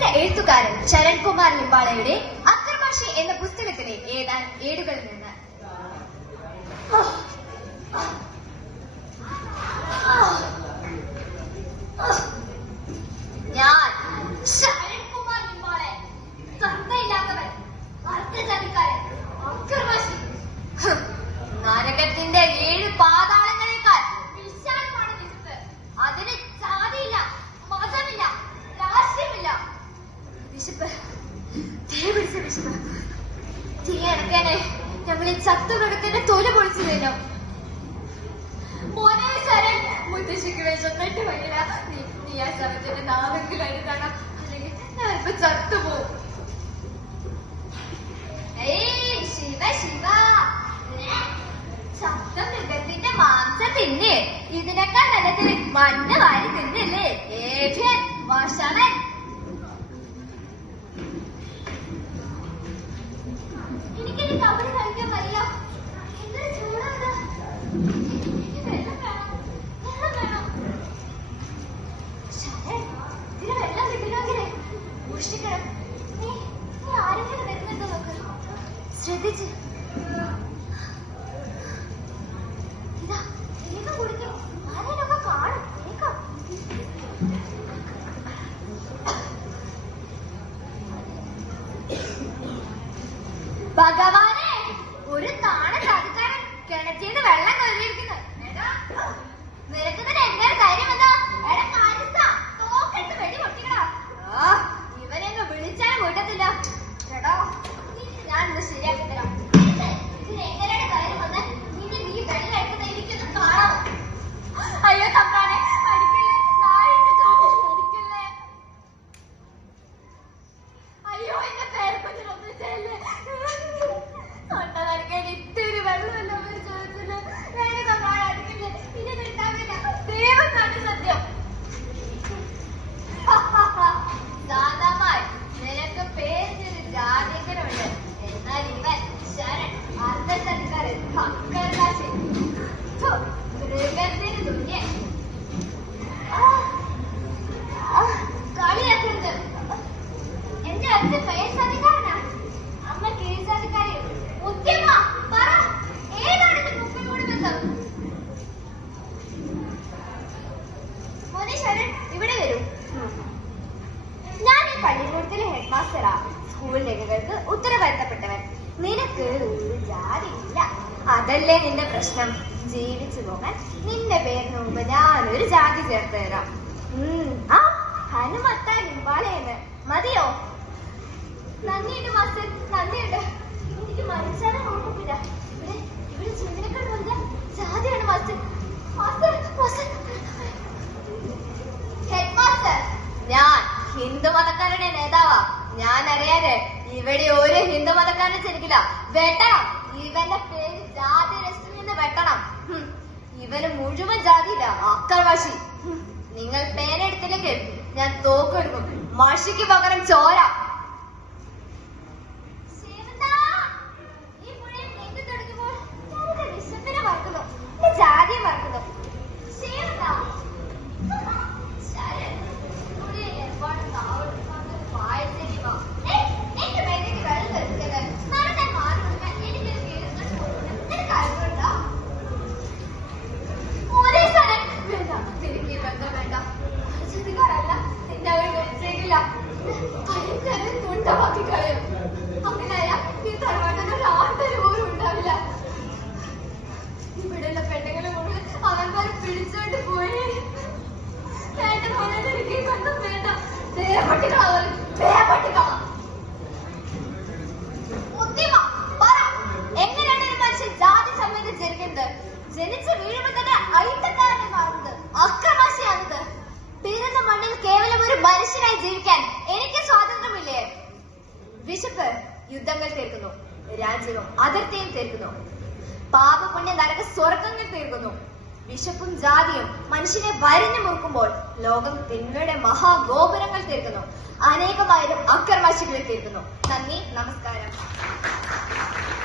പ്രശസ്ത എഴുത്തുകാരൻ ശരൺകുമാർ ലിംബാളയുടെ അക്കർമാഷി എന്ന പുസ്തകത്തിലെ ഏതാനും ഏടുകളിൽ നിന്ന്. ഞാൻ ശരൺകുമാർ ലിംബാളെ, തന്തയില്ലാത്തവൻ, അർത്ഥജാതിക്കാരൻ, അക്കർമാഷി. നരകത്തിന്റെ 7 പാതാളങ്ങളേക്കാൾ വിശാലമാണ് വിശുദ്ധ. അതിന് ജാതിയില്ല, മതമില്ല, രാഷ്ട്രീയമില്ല. വിശുദ്ധ പിടിച്ച വിശുദ്ധ തീ അടക്കാനെ ഞങ്ങളീ ചത്തുകൊടുക്കന്റെ തൊല പൊളിച്ചു തരും. മോനെ ശരൺ, മുത്തശ്ശിക്ക് വിശന്നിട്ട് വയ്യ. നീ ആ ശരത്തിന്റെ നാവെങ്കിലും എഴുതണം, അല്ലെങ്കിൽ ഞാൻ ഇപ്പൊ ചത്തുപോകും. ശിവ ശിവ, ചത്ത മൃഗത്തിന്റെ മാംസം തിന്ന് ഇതിനേക്കാൾ നല്ലത് മണ്ണ് വാരി തിന്നില്ലേ ഏഭ്യൻ വഷണൻ. എനിക്കിനി കബടി കഴിക്കാൻ വയ്യ. എന്തൊരു ചൂടാണ്. വെള്ളം വേണം. ശരൺ, ഇതിന് വെള്ളം കിട്ടില്ലെങ്കിലേ മോഷ്ടിക്കണം. നീ ആരെങ്കിലും വരുന്നുണ്ടോ നോക്ക്, ശ്രദ്ധിച്ച്. ഇതാ വേഗം കുടിക്കും, ആരെയൊക്കെ കാണും. വേഗം. ഭഗവാനെ, ഒരു താണ ജാതിക്കാരൻ കിണറ്റിന്ന് വെള്ളം കയറിയിരിക്കുന്നു. നിരക്കുന്നതിന് എന്റെ കാര്യം എന്താ? എടാ കാണിച്ച തോക്കെടുത്ത് വെടി പൊട്ടിക്കടാ. ഇവനെയൊക്കെ വിളിച്ചാലും കൂട്ടത്തില്ല. എടാ ഞാൻ ഇന്ന് ശരിയാക്കി തരാം. ഇതിന് എങ്ങനെയാണ് കാര്യം വന്ന് നിന്നെ നീ വെള്ളം എടുക്കുന്ന എനിക്കൊന്ന് കാണാം. അയ്യോ തമ്പ്രാനെ, അടിക്കല്ലേ, അടിക്കല്ലേ. അയ്യോ എന്റെ പേരപ്പച്ചനൊന്നും ചെയ്യല്ലേ. തൊണ്ടനരക്കാൻ ഇത്തിരി വെള്ളമല്ല ചോദിച്ചില്ല. വേറെ തമ്പ്രാനെ അടിക്കല്ലേ, ഇനി കിട്ടാവില്ല. ദൈവം കണ്ടു സത്യം. ദാദാമായി, നിനക്ക് പേരിനൊരു ജാതികനുണ്ട്. എന്നാൽ ഇവൻ ശരൺ, അർത്ഥജാതിക്കാരൻ, അക്കർമാഷി, മൃഗത്തിന് തുല്യൻ. കളിയാക്കരുത്. എന്റെ അച്ഛൻ പേർജാതിക്കാരനാ, അമ്മ കീഴ്ജാതിക്കാരി. ഉദ്യമ പറ, ഏതാണ് എന്റെ മുക്കിനോട് ബന്ധം? മോനെ ശരൺ, ഇവിടെ വരൂ. ഞാൻ ഈ പള്ളിക്കൂടത്തിലെ ഹെഡ് മാസ്റ്ററാ, സ്കൂൾ രേഖകൾക്ക് ഉത്തരവാദിത്തപ്പെട്ടവൻ. നിനക്ക് ഒരു ജാതിയില്ല, അതല്ലേ നിന്റെ പ്രശ്നം. ജീവിച്ചു പോകാൻ നിന്റെ പേരിന് മുമ്പ് ഞാനൊരു ജാതി ചേർത്ത് തരാം. ആ ഹനുമത്ത ലിംബാളയെന്ന് മതിയോ? നന്ദിയുണ്ട് മാസ്റ്റർ, നന്ദിയുണ്ട്. എനിക്ക് മരിച്ചാലും കുഴപ്പമില്ല. ഇവിടെ ജീവിതക്കാർ പറഞ്ഞ ജാതിയാണ് മാസ്റ്റർ. ഹെഡ് മാസ്റ്റർ, ഞാൻ ഹിന്ദു മതക്കാരുടെ നേതാവാ. ഞാൻ അറിയാതെ ഇവിടെ ഒരു ഹിന്ദു മതക്കാരനെ ജനിക്കില്ല. വെട്ടണം, ഇവന്റെ പേര് ജാതി രജിസ്റ്ററിൽ നിന്ന് വെട്ടണം. ഇവന് മുഴുവൻ ജാതിയില്ല, അക്കർവാശി. നിങ്ങൾ പേനെടുത്തില്ലെങ്കിൽ ഞാൻ തോക്കെടുക്കും. മഷിക്ക് പകരം ചോര. ഈ പുഴയിൽ നീന്തി തുടങ്ങുമ്പോൾ ഞാനെന്റെ വിശപ്പിനെ മറക്കുന്നു, എന്റെ ജാതിയെ മറക്കുന്നു. ഇവിടെയുള്ള പെണ്ണുങ്ങളെ മുഴുവൻ അവന്മാർ പിടിച്ചോണ്ട് പോയി. വേണ്ട പോലെ എനിക്ക് കൊണ്ടും വേണ്ട. എങ്ങനെയാണ് ഒരു മനുഷ്യൻ ജാതി സമയത്ത് ജനിക്കുന്നത്? ജനിച്ച് വീഴുമ്പോൾ തന്നെ അയിട്ടക്കാരനെ മാറുന്നത്, അക്രമാശിയാകുന്നത്. പിറന്ന മണ്ണിൽ കേവലം ഒരു മനുഷ്യനായി ജീവിക്കാൻ എനിക്ക് സ്വാതന്ത്ര്യമില്ലേ? വിശപ്പ് യുദ്ധങ്ങൾ തീർക്കുന്നു, രാജ്യവും അതിർത്തിയും തീർക്കുന്നു. പാപപുണ്യ നരക സ്വർഗങ്ങൾ തീർക്കുന്നു. വിശപ്പും ജാതിയും മനുഷ്യനെ വരിഞ്ഞു മുറുക്കുമ്പോൾ ലോകം തിന്മയുടെ മഹാഗോപുരങ്ങൾ തീർക്കുന്നു. അനേകമായിരം അക്രമാശികളെ തീർക്കുന്നു. നന്ദി, നമസ്കാരം.